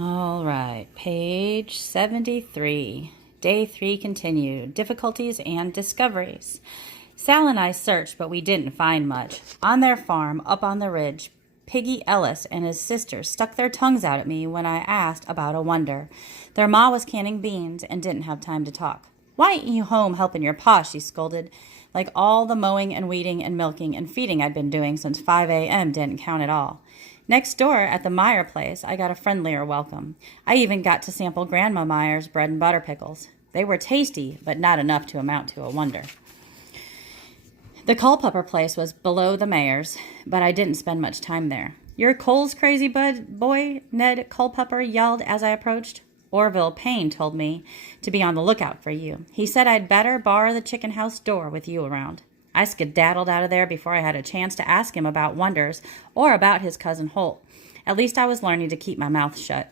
All right, page 73. Day 3 continued. Difficulties and discoveries. Sal and I searched, but we didn't find much. On their farm, up on the ridge, Piggy Ellis and his sister stuck their tongues out at me when I asked about a wonder. Their ma was canning beans and didn't have time to talk. "Why ain't you home helping your pa?" she scolded. Like all the mowing and weeding and milking and feeding I'd been doing since 5 a.m. didn't count at all. Next door, at the Meyer place, I got a friendlier welcome. I even got to sample Grandma Meyer's bread and butter pickles. They were tasty, but not enough to amount to a wonder. The Culpepper place was below the mayor's, but I didn't spend much time there. "You're Cole's crazy boy?" Ned Culpepper yelled as I approached. "Orville Payne told me to be on the lookout for you. He said I'd better bar the chicken house door with you around." I skedaddled out of there before I had a chance to ask him about wonders or about his cousin Holt. At least I was learning to keep my mouth shut.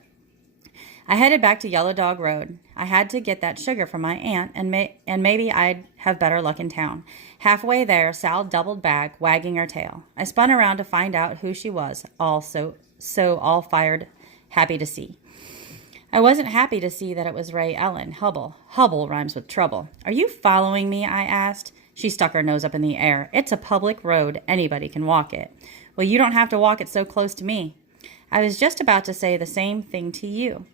I headed back to Yellow Dog Road. I had to get that sugar from my aunt, and maybe I'd have better luck in town. Halfway there, Sal doubled back, wagging her tail. I spun around to find out who she was, all fired, happy to see. I wasn't happy to see that it was Ray Ellen. Hubble rhymes with trouble. "Are you following me?" I asked. She stuck her nose up in the air. "It's a public road. Anybody can walk it." "Well, you don't have to walk it so close to me." "I was just about to say the same thing to you."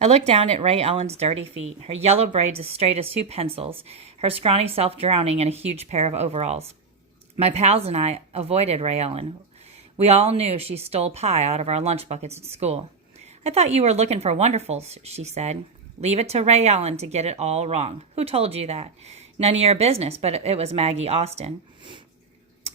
I looked down at Ray Ellen's dirty feet, her yellow braids as straight as 2 pencils, her scrawny self drowning in a huge pair of overalls. My pals and I avoided Ray Ellen. We all knew she stole pie out of our lunch buckets at school. "I thought you were looking for wonderfuls," she said. "Leave it to Ray Ellen to get it all wrong." "Who told you that?" "None of your business, but it was Maggie Austin."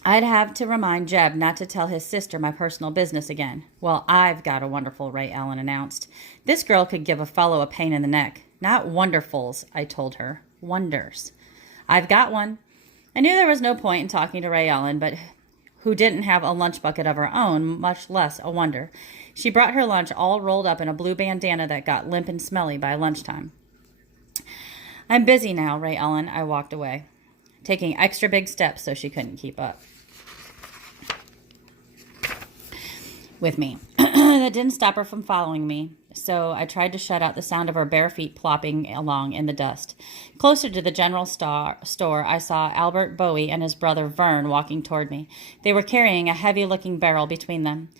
I'd have to remind Jeb not to tell his sister my personal business again. "Well, I've got a wonderful," Ray Ellen announced. "This girl could give a fellow a pain in the neck." "Not wonderfuls," I told her. "Wonders." "I've got one." I knew there was no point in talking to Ray Ellen, but who didn't have a lunch bucket of her own, much less a wonder. She brought her lunch all rolled up in a blue bandana that got limp and smelly by lunchtime. "I'm busy now, Ray Ellen." I walked away, taking extra big steps so she couldn't keep up with me. That didn't stop her from following me, so I tried to shut out the sound of her bare feet plopping along in the dust. Closer to the general store, I saw Albert Bowie and his brother Vern walking toward me. They were carrying a heavy-looking barrel between them.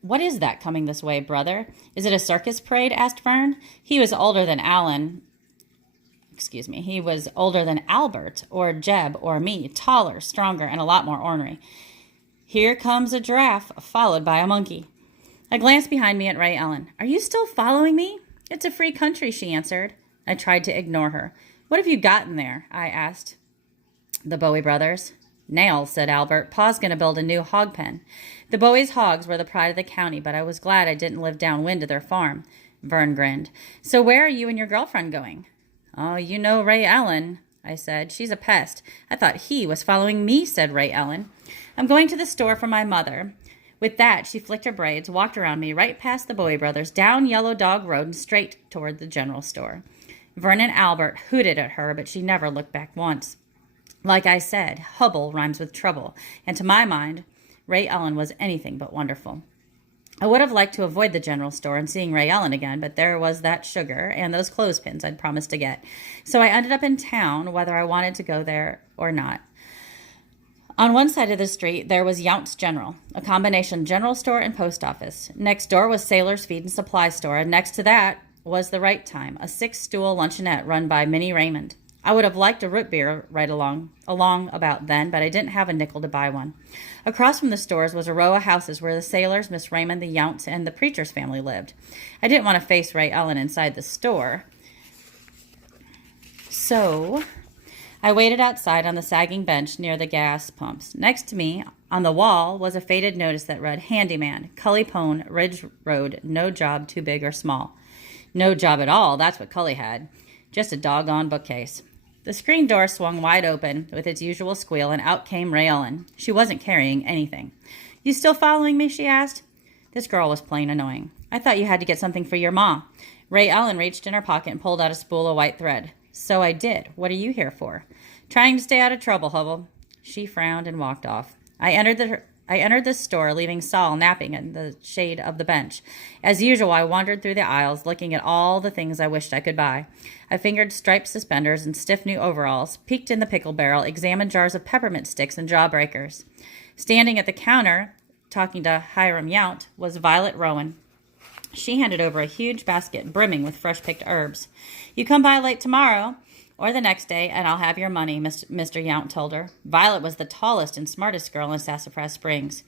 What is that coming this way, brother? Is it a circus parade?" asked Vern. He was older than Albert or Jeb or me, taller, stronger, and a lot more ornery. "Here comes a giraffe, followed by a monkey." I glanced behind me at Ray Ellen. "Are you still following me?" "It's a free country," she answered. I tried to ignore her. "What have you got in there?" I asked. "The Bowie brothers." "Nails," said Albert. "Pa's going to build a new hog pen." The Bowies' hogs were the pride of the county, but I was glad I didn't live downwind of their farm. Vern grinned. "So where are you and your girlfriend going?" "Oh, you know Ray Ellen," I said. "She's a pest." "I thought he was following me," said Ray Ellen. "I'm going to the store for my mother." With that, she flicked her braids, walked around me, right past the Bowie brothers, down Yellow Dog Road, and straight toward the general store. Vern and Albert hooted at her, but she never looked back once. Like I said, Hubble rhymes with trouble, and to my mind, Ray Ellen was anything but wonderful. I would have liked to avoid the general store and seeing Ray Ellen again, but there was that sugar and those clothespins I'd promised to get. So I ended up in town, whether I wanted to go there or not. On one side of the street, there was Yount's General, a combination general store and post office. Next door was Sailor's Feed and Supply Store, and next to that was the Right Time, a 6-stool luncheonette run by Minnie Raymond. I would have liked a root beer right along about then, but I didn't have a nickel to buy one. Across from the stores was a row of houses where the Sailors, Miss Raymond, the Younts, and the preacher's family lived. I didn't want to face Ray Ellen inside the store, so I waited outside on the sagging bench near the gas pumps. Next to me, on the wall, was a faded notice that read, "Handyman, Cully Pone, Ridge Road, no job too big or small." No job at all, that's what Cully had. Just a doggone bookcase. The screen door swung wide open with its usual squeal, and out came Ray Ellen. She wasn't carrying anything. "You still following me?" she asked. This girl was plain annoying. "I thought you had to get something for your ma." Ray Ellen reached in her pocket and pulled out a spool of white thread. "So I did. What are you here for?" "Trying to stay out of trouble, Hubble." She frowned and walked off. I entered I entered the store, leaving Saul napping in the shade of the bench. As usual, I wandered through the aisles, looking at all the things I wished I could buy. I fingered striped suspenders and stiff new overalls, peeked in the pickle barrel, examined jars of peppermint sticks and jawbreakers. Standing at the counter, talking to Hiram Yount, was Violet Rowan. She handed over a huge basket brimming with fresh-picked herbs. "You come by late tomorrow or the next day, and I'll have your money," Mr. Yount told her. Violet was the tallest and smartest girl in Sassafras Springs.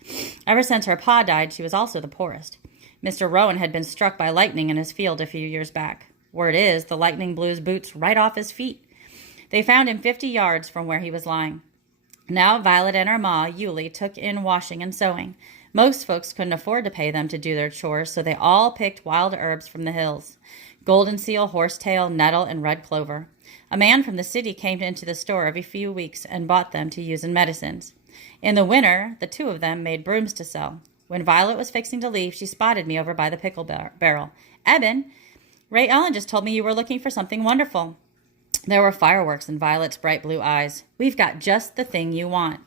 Ever since her pa died, she was also the poorest. Mr. Rowan had been struck by lightning in his field a few years back. Word is, the lightning blew his boots right off his feet. They found him 50 yards from where he was lying. Now Violet and her ma, Yulie, took in washing and sewing. Most folks couldn't afford to pay them to do their chores, so they all picked wild herbs from the hills. Golden seal, horsetail, nettle, and red clover. A man from the city came into the store every few weeks and bought them to use in medicines. In the winter, the two of them made brooms to sell. When Violet was fixing to leave, she spotted me over by the pickle barrel. "Eben, Ray Ellen just told me you were looking for something wonderful." There were fireworks in Violet's bright blue eyes. "We've got just the thing you want."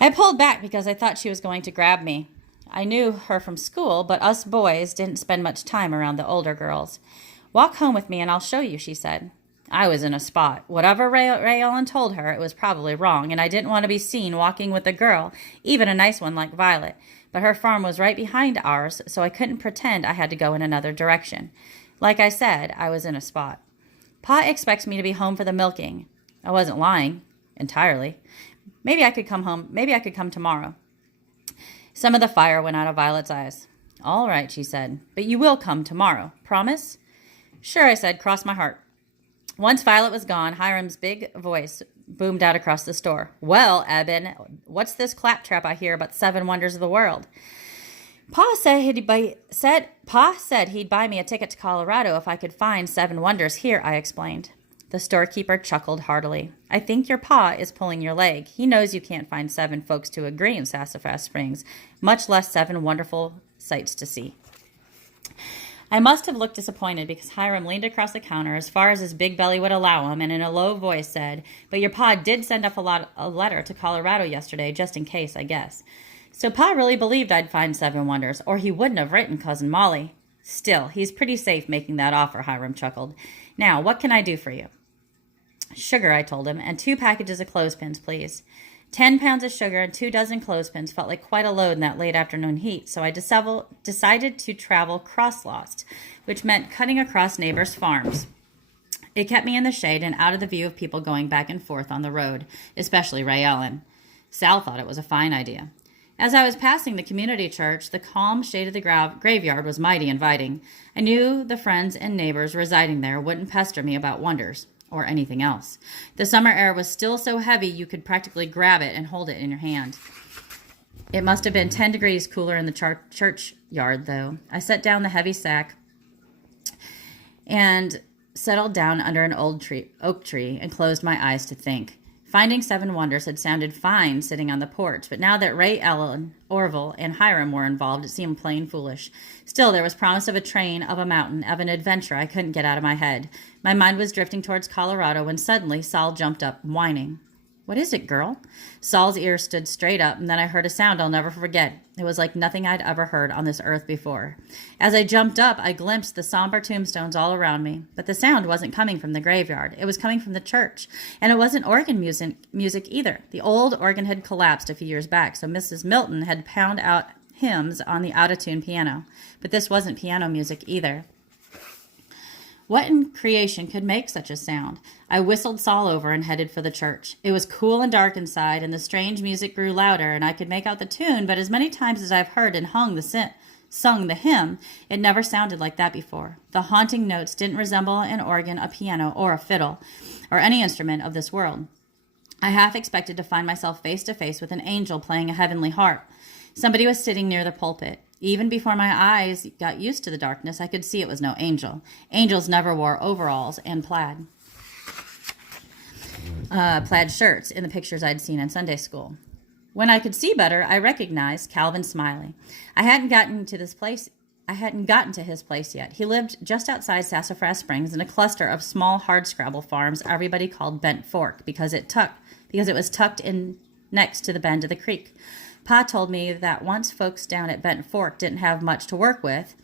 I pulled back because I thought she was going to grab me. I knew her from school, but us boys didn't spend much time around the older girls. "Walk home with me and I'll show you," she said. I was in a spot. Whatever Ray Ellen told her, it was probably wrong, and I didn't want to be seen walking with a girl, even a nice one like Violet. But her farm was right behind ours, so I couldn't pretend I had to go in another direction. Like I said, I was in a spot. Pa expects me to be home for the milking. I wasn't lying, entirely. Maybe I could come tomorrow. Some of the fire went out of Violet's eyes. "All right," she said, "but you will come tomorrow. Promise?" "Sure," I said, "cross my heart." Once Violet was gone, Hiram's big voice boomed out across the store. "Well, Eben, what's this claptrap I hear about 7 wonders of the world?" Pa said he'd buy me a ticket to Colorado if I could find 7 wonders here, I explained. The storekeeper chuckled heartily. "I think your pa is pulling your leg. He knows you can't find 7 folks to agree in Sassafras Springs, much less 7 wonderful sights to see." I must have looked disappointed because Hiram leaned across the counter as far as his big belly would allow him and in a low voice said, "But your pa did send up a letter to Colorado yesterday, just in case, I guess. So pa really believed I'd find 7 wonders, or he wouldn't have written Cousin Molly. Still, he's pretty safe making that offer," Hiram chuckled. "Now, what can I do for you?" "Sugar," I told him, "and 2 packages of clothespins, please." 10 pounds of sugar and 2 dozen clothespins felt like quite a load in that late afternoon heat, so I decided to travel cross-lost, which meant cutting across neighbors' farms. It kept me in the shade and out of the view of people going back and forth on the road, especially Ray Ellen. Sal thought it was a fine idea. As I was passing the community church, the calm shade of the graveyard was mighty inviting. I knew the friends and neighbors residing there wouldn't pester me about wonders. Or anything else. The summer air was still so heavy you could practically grab it and hold it in your hand. It must have been 10 degrees cooler in the churchyard, though. I set down the heavy sack and settled down under an oak tree and closed my eyes to think. Finding 7 wonders had sounded fine sitting on the porch, but now that Ray Ellen, Orville, and Hiram were involved, it seemed plain foolish. Still, there was promise of a train, of a mountain, of an adventure I couldn't get out of my head. My mind was drifting towards Colorado when suddenly Saul jumped up, whining. "What is it, girl?" Saul's ears stood straight up, and then I heard a sound I'll never forget. It was like nothing I'd ever heard on this earth before. As I jumped up, I glimpsed the somber tombstones all around me. But the sound wasn't coming from the graveyard. It was coming from the church. And it wasn't organ music either. The old organ had collapsed a few years back, so Mrs. Milton had pounded out hymns on the out-of-tune piano. But this wasn't piano music either. What in creation could make such a sound? I whistled Saul over and headed for the church. It was cool and dark inside, and the strange music grew louder, and I could make out the tune, but as many times as I've heard and sung the hymn, it never sounded like that before. The haunting notes didn't resemble an organ, a piano, or a fiddle, or any instrument of this world. I half expected to find myself face to face with an angel playing a heavenly harp. Somebody was sitting near the pulpit. Even before my eyes got used to the darkness, I could see it was no angel. Angels never wore overalls and plaid shirts in the pictures I'd seen in Sunday school. When I could see better, I recognized Calvin Smiley. I hadn't gotten to his place yet. He lived just outside Sassafras Springs in a cluster of small hardscrabble farms everybody called Bent Fork because it because it was tucked in next to the bend of the creek. Pa told me that once folks down at Bent Fork didn't have much to work with,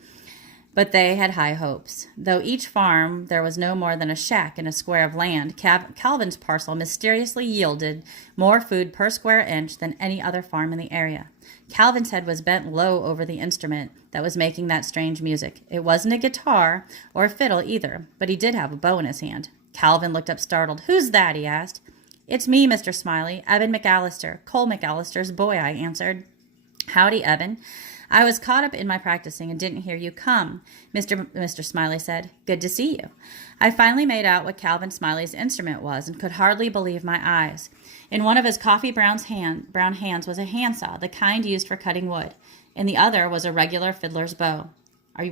but they had high hopes. Though each farm there was no more than a shack and a square of land, Calvin's parcel mysteriously yielded more food per square inch than any other farm in the area. Calvin's head was bent low over the instrument that was making that strange music. It wasn't a guitar or a fiddle either, but he did have a bow in his hand. Calvin looked up startled. "Who's that?" he asked. "It's me, Mr. Smiley, Eben McAllister, Cole McAllister's boy," I answered. "Howdy, Eben. I was caught up in my practicing and didn't hear you come," Mr. Smiley said. "Good to see you." I finally made out what Calvin Smiley's instrument was and could hardly believe my eyes. In one of his coffee brown hands was a handsaw, the kind used for cutting wood. In the other was a regular fiddler's bow.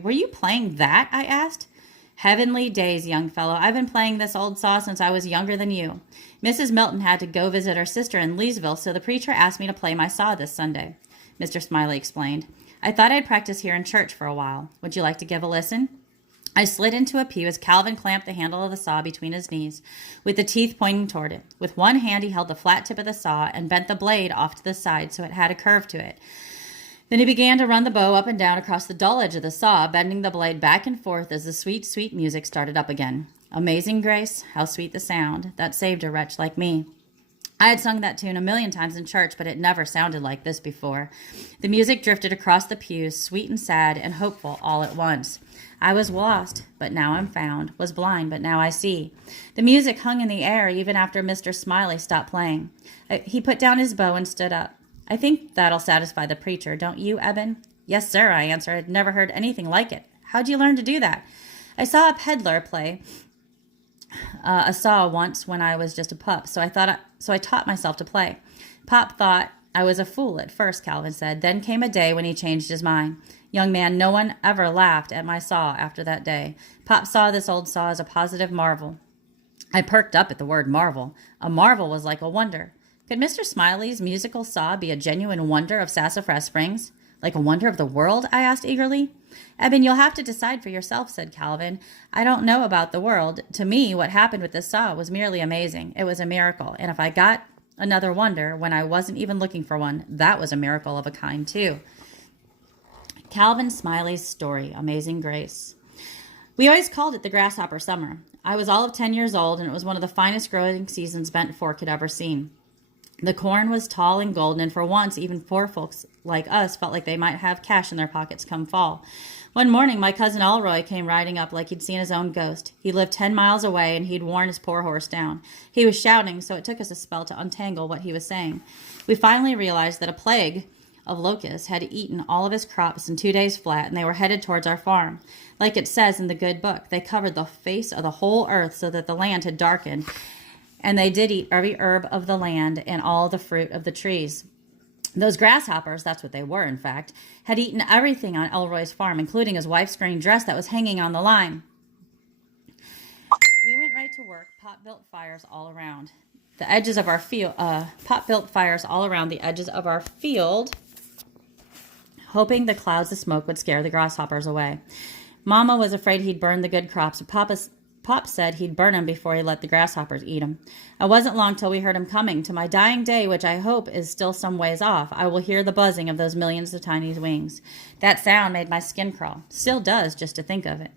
Were you playing that?" I asked. "Heavenly days, young fellow. I've been playing this old saw since I was younger than you. Mrs. Milton had to go visit her sister in Leesville, so the preacher asked me to play my saw this Sunday," Mr. Smiley explained. "I thought I'd practice here in church for a while. Would you like to give a listen?" I slid into a pew as Calvin clamped the handle of the saw between his knees, with the teeth pointing toward it. With one hand he held the flat tip of the saw and bent the blade off to the side so it had a curve to it. Then he began to run the bow up and down across the dull edge of the saw, bending the blade back and forth as the sweet, sweet music started up again. Amazing grace, how sweet the sound, that saved a wretch like me. I had sung that tune 1,000,000 times in church, but it never sounded like this before. The music drifted across the pews, sweet and sad and hopeful all at once. I was lost, but now I'm found, was blind, but now I see. The music hung in the air even after Mr. Smiley stopped playing. He put down his bow and stood up. "I think that'll satisfy the preacher, don't you, Eben?" "Yes, sir," I answered. "I'd never heard anything like it. How'd you learn to do that?" "I saw a peddler play a saw once when I was just a pup, so I taught myself to play." "Pop thought I was a fool at first," Calvin said. "Then came a day when he changed his mind. Young man, no one ever laughed at my saw after that day. Pop saw this old saw as a positive marvel." I perked up at the word marvel. A marvel was like a wonder. Could Mr. Smiley's musical saw be a genuine wonder of Sassafras Springs? "Like a wonder of the world?" I asked eagerly. "Eben, you'll have to decide for yourself," said Calvin. "I don't know about the world. To me, what happened with this saw was merely amazing. It was a miracle. And if I got another wonder when I wasn't even looking for one, that was a miracle of a kind, too." Calvin Smiley's story, Amazing Grace. We always called it the grasshopper summer. I was all of 10 years old, and it was one of the finest growing seasons Bent Fork had ever seen. The corn was tall and golden, and for once, even poor folks like us felt like they might have cash in their pockets come fall. One morning, my cousin Elroy came riding up like he'd seen his own ghost. He lived 10 miles away, and he'd worn his poor horse down. He was shouting, so it took us a spell to untangle what he was saying. We finally realized that a plague of locusts had eaten all of his crops in 2 days flat, and they were headed towards our farm. Like it says in the good book, they covered the face of the whole earth so that the land had darkened, and they did eat every herb of the land and all the fruit of the trees. Those grasshoppers, that's what they were, in fact, had eaten everything on Elroy's farm, including his wife's green dress that was hanging on the line. We went right to work. Pop built fires all around the edges of our field. Hoping the clouds of smoke would scare the grasshoppers away. Mama was afraid he'd burn the good crops, but Pop said he'd burn them before he let the grasshoppers eat them. It wasn't long till we heard him coming. To my dying day, which I hope is still some ways off, I will hear the buzzing of those millions of tiny wings. That sound made my skin crawl. Still does, just to think of it.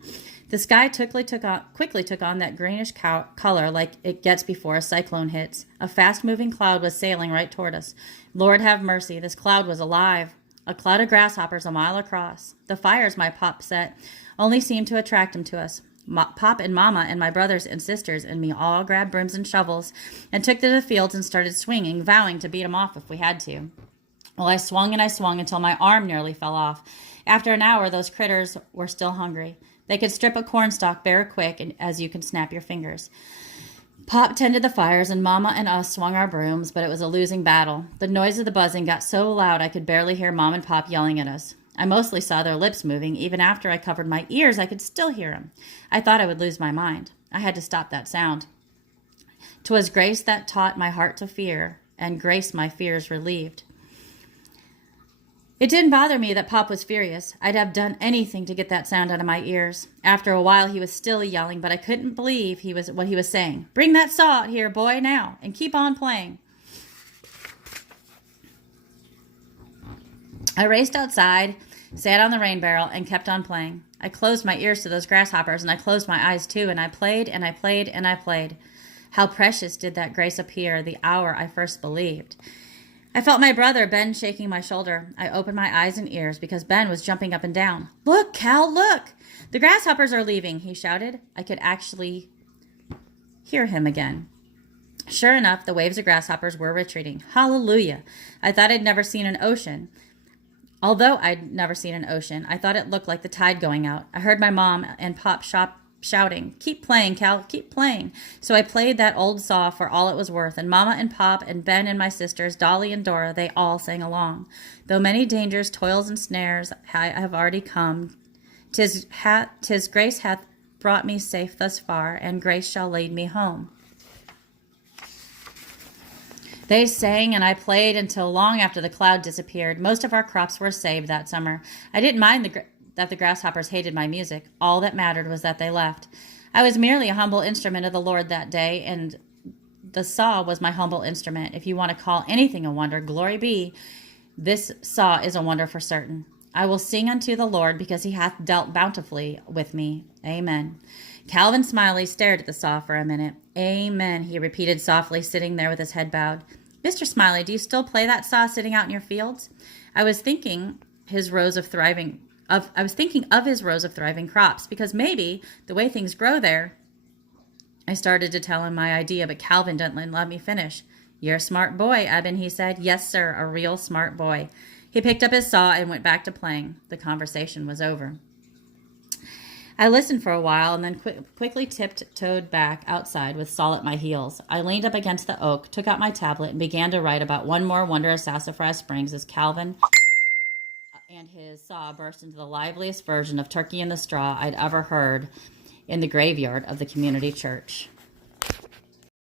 The sky quickly took on that greenish color like it gets before a cyclone hits. A fast-moving cloud was sailing right toward us. Lord have mercy, this cloud was alive. A cloud of grasshoppers a mile across. The fires my pop set only seemed to attract him to us. Pop and Mama and my brothers and sisters and me all grabbed brooms and shovels and took to the fields and started swinging, vowing to beat them off if we had to. Well, I swung until my arm nearly fell off. After an hour, those critters were still hungry. They could strip a cornstalk bare quick as you can snap your fingers. Pop tended the fires, and Mama and us swung our brooms, but it was a losing battle. The noise of the buzzing got so loud I could barely hear Mom and Pop yelling at us. I mostly saw their lips moving. Even after I covered my ears, I could still hear them. I thought I would lose my mind. I had to stop that sound. 'Twas grace that taught my heart to fear, and grace my fears relieved. It didn't bother me that Pop was furious. I'd have done anything to get that sound out of my ears. After a while, he was still yelling, but I couldn't believe what he was saying. "Bring that saw out here, boy, now, and keep on playing." I raced outside, sat on the rain barrel, and kept on playing. I closed my ears to those grasshoppers, and I closed my eyes too, and I played, and I played, and I played. How precious did that grace appear the hour I first believed. I felt my brother, Ben, shaking my shoulder. I opened my eyes and ears because Ben was jumping up and down. "Look, Cal, look! The grasshoppers are leaving," he shouted. I could actually hear him again. Sure enough, the waves of grasshoppers were retreating. Hallelujah! I thought I'd never seen an ocean. Although I'd never seen an ocean, I thought it looked like the tide going out. I heard my mom and Pop shouting, "Keep playing, Cal, keep playing." So I played that old saw for all it was worth, and Mama and Pop and Ben and my sisters, Dolly and Dora, they all sang along. Though many dangers, toils, and snares have already come, 'tis grace hath brought me safe thus far, and grace shall lead me home. They sang and I played until long after the cloud disappeared. Most of our crops were saved that summer. I didn't mind that the grasshoppers hated my music. All that mattered was that they left. I was merely a humble instrument of the Lord that day, and the saw was my humble instrument. If you want to call anything a wonder, glory be, this saw is a wonder for certain. I will sing unto the Lord because he hath dealt bountifully with me. Amen. Calvin Smiley stared at the saw for a minute. "Amen," he repeated softly, sitting there with his head bowed. "Mr. Smiley, do you still play that saw sitting out in your fields?" I was thinking of his rows of thriving crops, because maybe the way things grow there. I started to tell him my idea, but Calvin didn't let me finish. "You're a smart boy, Eben," he said. "Yes, sir, a real smart boy." He picked up his saw and went back to playing. The conversation was over. I listened for a while and then quickly tiptoed back outside with Saul at my heels. I leaned up against the oak, took out my tablet, and began to write about one more wonder of Sassafras Springs as Calvin and his saw burst into the liveliest version of Turkey in the Straw I'd ever heard in the graveyard of the community church.